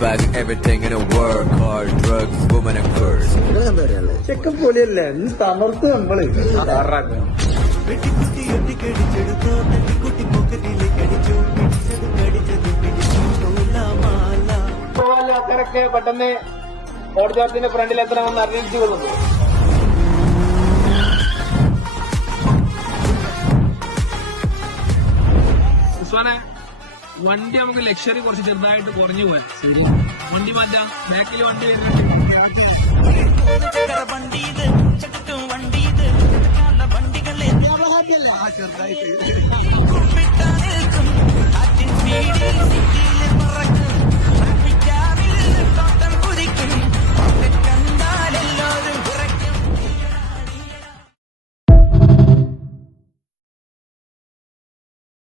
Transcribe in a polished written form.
Back everything in a work hard drugs woman and curse ചെക്കൻ പൊളിയല്ലേ തമർത്ത് നമ്മള് അക്കരൊക്കെ പെട്ടെന്ന് ഓടിച്ചാർത്തിന്റെ ഫ്രണ്ടിൽ എത്തണമെന്ന് അറിയിച്ചു കൊള്ളുന്നു. ഉസ്മാനെ, വണ്ടി നമുക്ക് ലക്ഷറി കുറച്ച് ചെറുതായിട്ട് കുറഞ്ഞു പോയി. വണ്ടി മാറ്റാം, ബാക്കിൽ വണ്ടി ചെറുതായിട്ട്